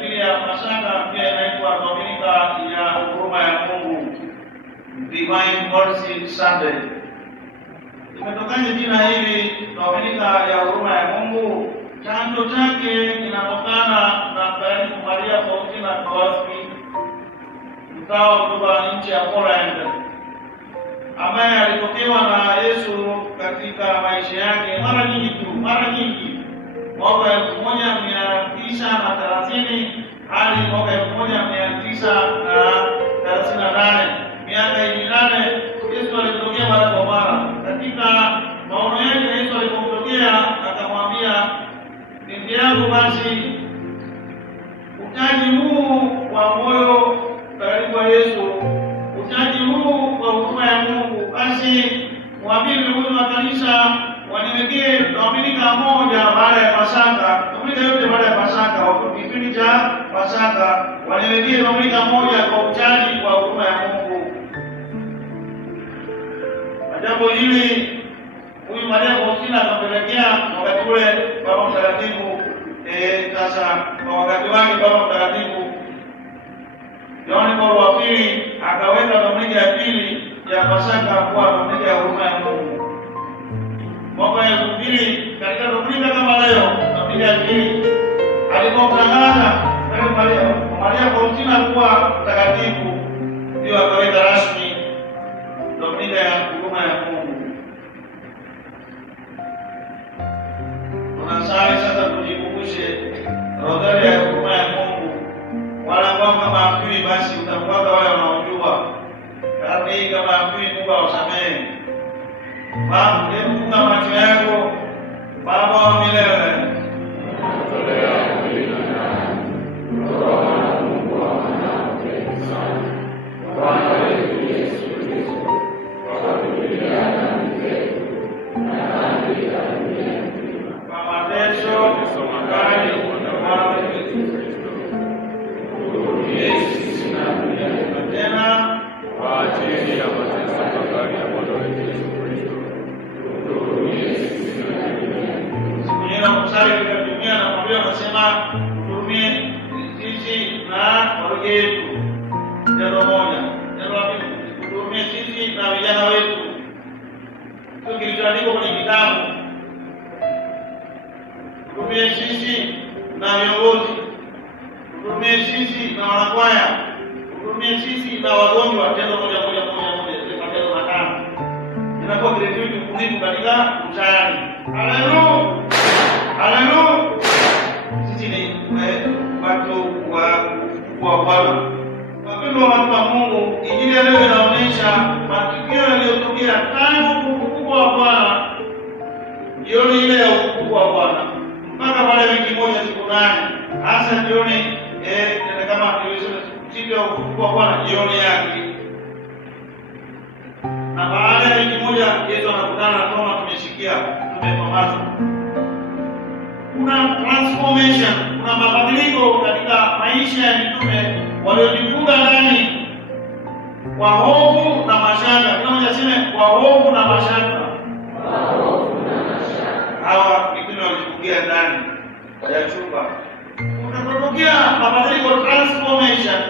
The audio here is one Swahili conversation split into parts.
pili ya Pasaka pia inaitwa Dominika ya huruma ya Mungu, Divine Mercy Sunday. Imetokana jina hili Dominika ya huruma ya Mungu, chanzo chake kinatokana na Mtakatifu Maria Faustina Kowalski, mtawa kutoka nchi ya Poland, ambaye alitokewa na Yesu katika maisha yake mara nyingi mwaka 1930 hadi mwaka 1938. Miaka 8 Yesu alitokea mara kwa mara. Katika maono yake Yesu alipomtokea akamwambia, binti yangu, basi uchaji huu wa moyo karibu wa Yesu, uchaji huu wa huruma ya Mungu, basi mwambie viongozi wa kanisa waniwekee Dominika moja baada ya Pasaka, Dominika yote baada ya Pasaka, kwa kipindi cha Pasaka waniwekee Dominika moja kwa uchaji wa huruma ya Mungu. Jambo hili huyu Maria Faustina akampelekea wakati ule Baba Mtakatifu. Sasa kwa wakati wake Baba Mtakatifu Yohane Paulo wa pili akaweka Dominika ya pili ya Pasaka kuwa Dominika ya huruma ya Mungu. Mwaka 2000 katika Dominika kama leo, Dominika ya pili alipomtangaza Maria Faustina kuwa mtakatifu, ndio akaweka rasmi Dominika ya huruma ya Mungu. Tunasali sasa tujikumbushe Rozari ya huruma ya Mungu. Wala kama maafiri basi utafuata wale wanaojua. Kati kama maafiri Mungu awasamehe. Baba, funga macho yako. Baba wa milele, tuhurumie sisi na watoto wetu. Neno moja. Neno la pili, tuhurumie sisi na vijana wetu. Hicho kilichoandikwa kwenye kitabu. Tuhurumie sisi na viongozi. Tuhurumie sisi na wanakwaya. Tuhurumie sisi na wagonjwa. Tendo moja. Matendo matano. Inakuwa gratuity kunifu katika mshahara. Haleluya. Haleluya. Sisi ni watu wa Bwana. Wapendwa watu wa Mungu, Injili leo inaonyesha matukio yaliyotokea tangu ufufuo wa Bwana, jioni ile ya ufufuo wa Bwana, mpaka baada ya wiki moja, siku 8, hasa jioni kama tulisema siku ya ufufuo wa Bwana, jioni yake. Na baada ya wiki moja Yesu anakutana na Toma, tumesikia, tumepamazwa. Kuna transformation, kuna mabadiliko katika maisha ya mitume waliojifunga ndani kwa hofu na mashaka. Kama nasema kwa hofu na mashaka. Hawa mitume walijifungia ndani ya chumba. Kunatokea mabadiliko, transformation.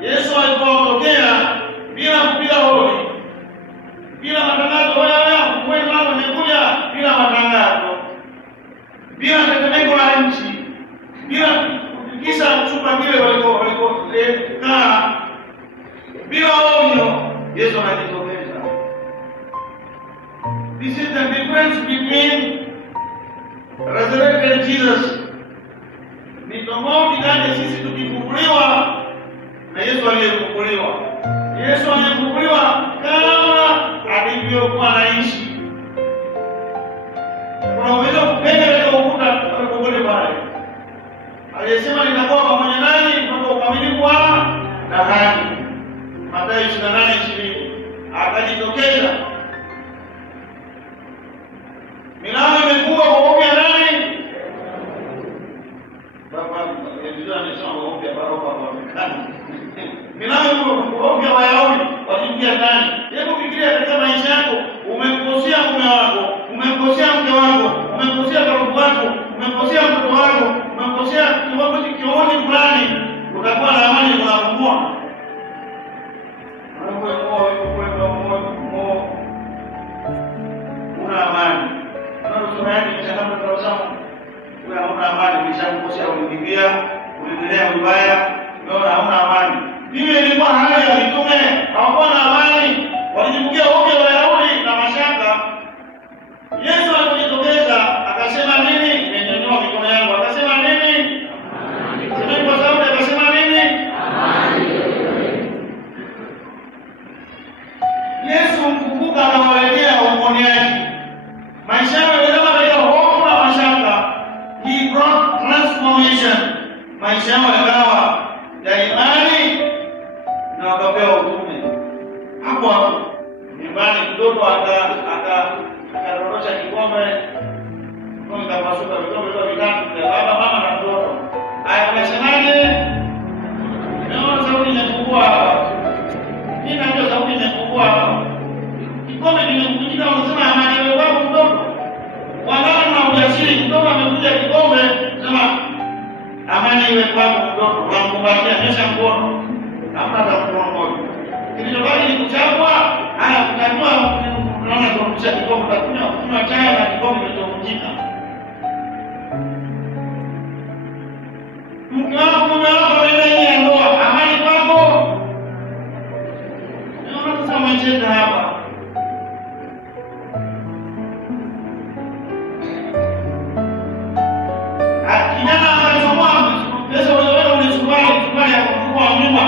Yesu alipotokea bila kupiga hodi, bila matangazo, wewe mama umekuja, bila matangazo, bila tetemeko la nchi, bila kutikisa chumba kile walikokaa, bila onyo, Yesu anajitokeza. This is the difference between resurrected Jesus. Ni tofauti kati sisi tukifufuliwa na Yesu aliyefufuliwa. Yesu aliyefufuliwa kama alivyokuwa anaishi. Unaweza kupenda katika ukuta popote pale. Alisema nitakuwa pamoja nanyi mpaka ukamilifu wa dahari. Mathayo 28:20. Akajitokeza. Milango imefungwa kwa hofu ya nani? Baba, ndio amesema hofu ya Baba waonekane. Milango kwa hofu ya Wayahudi wasiingia ndani. Hebu fikiria katika maisha yako, umemkosea mume wako, umemkosea mke wako, umemkosea babu wako, umemkosea mtoto wako, umemkosea kiongozi kukimbia, kuendelea vibaya, unaona hauna amani. Hiyo ilikuwa hali ya mitume, hawakuwa na amani, walijibukia hoja Wayahudi na mashaka. Yesu alipojitokeza akasema nini? Nimenyanyua mikono yangu. Akasema nini? Semeni kwa sauti, akasema nini? Yesu mkumbuka akawaletea uponyaji. Maisha yao yalikuwa katika hofu na mashaka. He brought transformation. Maisha yao yakawa ya imani na wakapewa utume. Hapo hapo nyumbani mtoto akadondosha kikombe kapasuka vikombe vitatu vya baba, mama na mtoto. Haya, unasemaje? Naona sauti inapungua hapa. Mimi najua sauti inapungua hapa. Kikombe kimekujika, unasema amani wewe wako mtoto. Wangana na ujasiri, mtoto amekuja kikombe, sema amani iwe kwako mtoto. Unamkumbatia, nyosha mkono. Hamna hata mkono mmoja. Kilichobaki ni kuchapwa. Haya, kuchapwa unaona kurudisha kikombe, utakunywa chai na kikombe kilichovunjika. Mke wako mume wako wenda nje ya ndoa, amani kwako. Naona sasa macheza hapa. Kijana anachomoa pesa wewe unachukua ya kuchukua nyumba.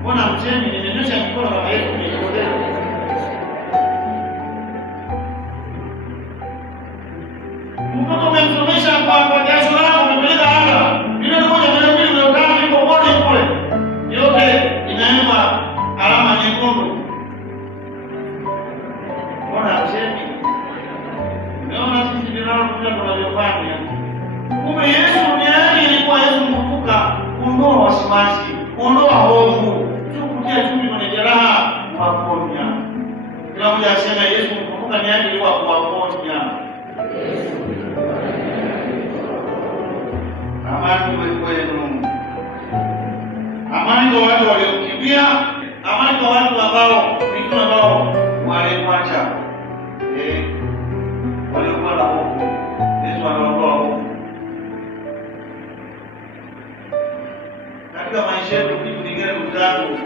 Mbona mcheni nimenyosha mikono kama yetu nimekodea. Mtoto umemsomesha kwa jasho lako, umepeleka ada. Ile moja na mbili ndio kama iko bodi kule. Yote inaenda alama nyekundu. Mbona mcheni? Naona sisi tunalokuja tunavyofanya. Kumbe Yesu duniani ilikuwa Yesu mkumbuka kuondoa wasiwasi, kuondoa hofu, kutia chumvi kwenye jeraha, kuwaponya. Kila mmoja asema Yesu mkumbuka ni yake ilikuwa kuwaponya. Amani kwenu. Amani kwa watu waliokimbia, amani kwa watu ambao mitume ambao walimwacha. Waliokuwa na hofu. Yesu anaondoa hofu. Katika maisha yetu kitu kingine ndugu zangu,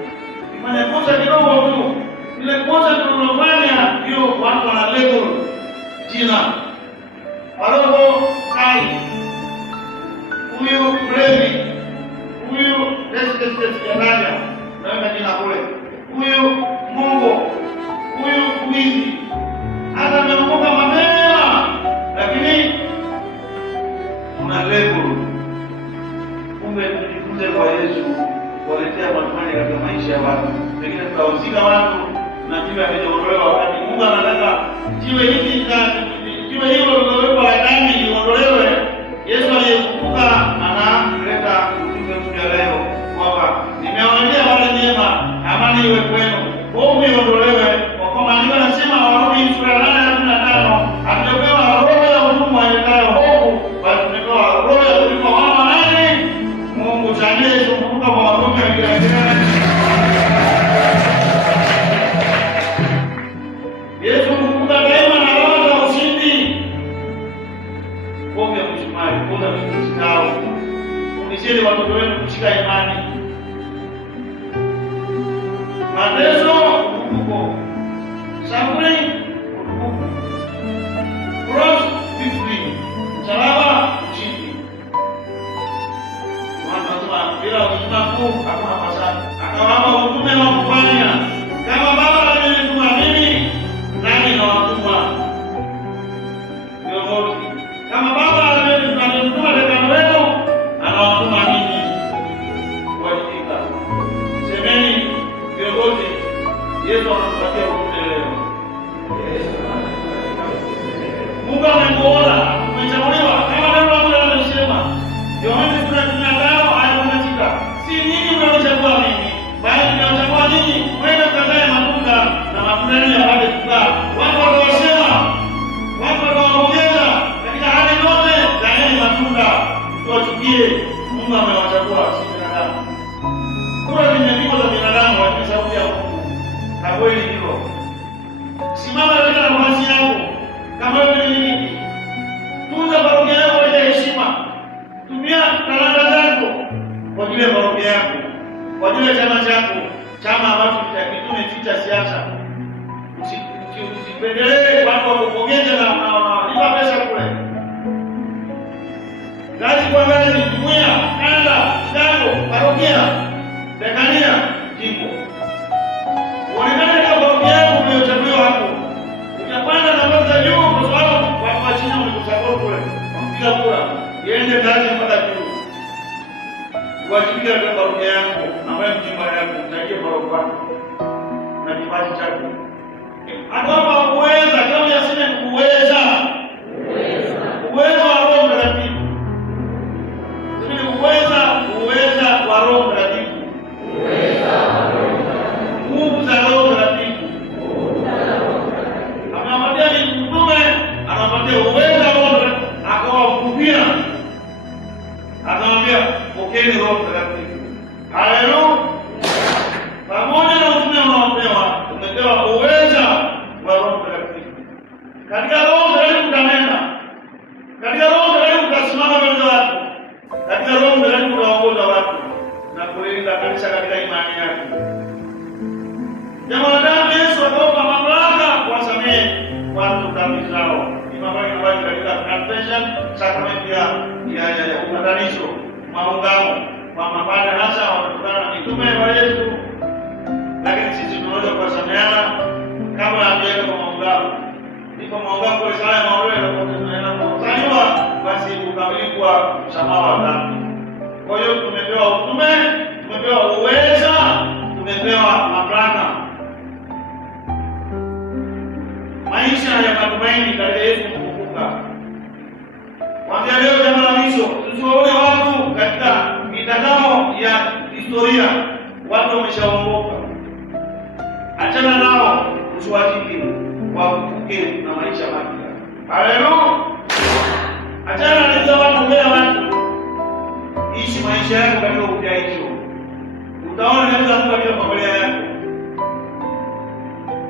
ifanye kosa kidogo tu. Ile kosa tunalofanya ndio watu wana label jina. Paroho kai. Huyu Brevi. Huyu Desdemona. Naenda jina kule. Huyu Mungu. Huyu Mwizi. Hata ameokoka mapema. Lakini tuna label. Kumbe tujifunze kwa Yesu kuletea matumaini katika maisha ya watu. Pengine tutahusika watu na jiwe limeondolewa wakati Mungu anataka jiwe hili jiwe hilo lililowekwa la dhambi liondolewe. Yesu aliyekumbuka analeta ujumbe mpya leo kwamba nimewaambia wale njema, amani iwe kwenu. Hofu iondolewe. Kwa kuwa maandiko yanasema Warumi sura ya 8:15, hatujapewa roho ya utumwa iletayo hofu, bali tumepewa roho ya utumwa wa nani? Mungu. Changie kumbuka kwa Warumi Yesu kumbuka daima na roho za ushindi. Kombe mshumaji, kombe mshikao. Fundisheni watoto wenu kushika imani. Mateso kumbuko. Saburi kumbuko. Cross victory. Salama ushindi. Bila utumaku hakuna pasaka. Akawapa utume wa kufanya. Kama Baba alivyonituma mimi, nani na watuma. Viongozi. Kama Baba alivyonituma dekano wenu, anawatuma mimi. Kuwajibika. Semeni viongozi, Yesu anatupatia utume leo. Mungu amekuona, umechaguliwa. Kama neno la Mungu linasema, Yohana 15 aya 16. Si nyinyi mnachagua mimi, bali mnachagua nyinyi kwenda kuzae matunda na matunda yenu yapate kuzaa. Watu watawasema, watu watawapongeza katika hali zote, zaeni matunda. Tuwachukie, Mungu amewachagua si binadamu. Kura zimeandikwa za binadamu, lakini sauti ya Mungu. Na kweli hilo. Simama katika nafasi yako. Kama wewe ni nini? Tunza parokia yako kwa heshima. Tumia kwa ajili ya chama chako, chama ambacho cha kitume si cha siasa. Usipendelee watu wakupongeze na wanalipa pesa kule. Ngazi kwa ngazi, jumuiya, kanda, kitabu, parokia, dekania, jimbo. Uonekane katika parokia yako uliochaguliwa hapo. Utapanda nafasi za juu kwa sababu watu wa chini wamekusupport kule. Wakipiga kura, iende ngazi mpaka juu. Uwajibike katika parokia yako, ambaye mjumba yako, utajie parokia yako na kipaji chako. Akamba uweza, kama yaseme uweza. Uweza wa Roho Mtakatifu. Sema uweza wa Roho Mtakatifu. Nguvu za Roho Mtakatifu. Anampatia mtume, anampatia uweza wa Roho Mtakatifu, akawakupia. Akamwambia, pokeeni Roho Mtakatifu. Haleluya. Pamoja na utume unaopewa, umepewa uweza wa Roho Mtakatifu. Katika Roho Mtakatifu utanena. Katika Roho Mtakatifu utasimama mbele za watu. Katika Roho Mtakatifu utaongoza watu na kulinda kanisa katika imani yake. Jambo la tatu, Yesu akawapa mamlaka kuwasamehe watu dhambi zao. Ni mamlaka ambayo katika confession, sacrament ya upatanisho, maungamo, mapadre hasa wanatokana na mitume wa Yesu. Lakini sisi tunaweza kuwasameheana kabla hatujaenda kwa maungamo. Ndipo maungamo kwa sala ya maombi yanapofanywa, basi ukamilifu wa msamaha wa dhambi. Kwa hiyo tumepewa utume, tumepewa uweza, tumepewa mamlaka. Maisha ya matumaini katika Yesu kukumbuka. Kuanzia leo, jambo la mwisho, tusiwaone watu katika mitazamo ya historia. Watu wameshaongoka. Achana nao, usiwajibike, wakumbuke na maisha mapya. Haleluya. Achana na hizo watu mbele watu. Ishi maisha yako katika upya hicho. Utaona naweza Mungu katika familia yako.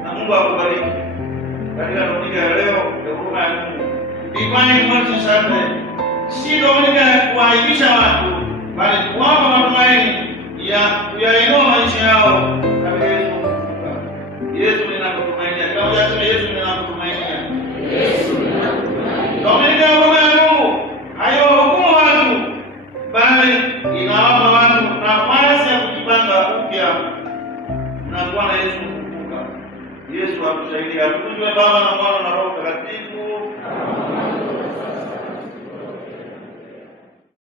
Na Mungu akubariki. Katika dominika ya leo, huruma ya Mungu. Divine Mercy Sunday. Si dominika ya kuaibisha watu, bali kuwapa matumaini ya kuyainua maisha yao katika Yesu. Yesu ninakutumainia. Kama unasema Yesu ninakutumainia. Yesu ninakutumainia. Dominika ya Bwana Mungu haiwahukumu watu, bali inawapa watu nafasi ya kujipanga upya na Bwana Yesu kukumbuka. Yesu atusaidie. Atukuzwe Baba na Mwana na Roho Mtakatifu.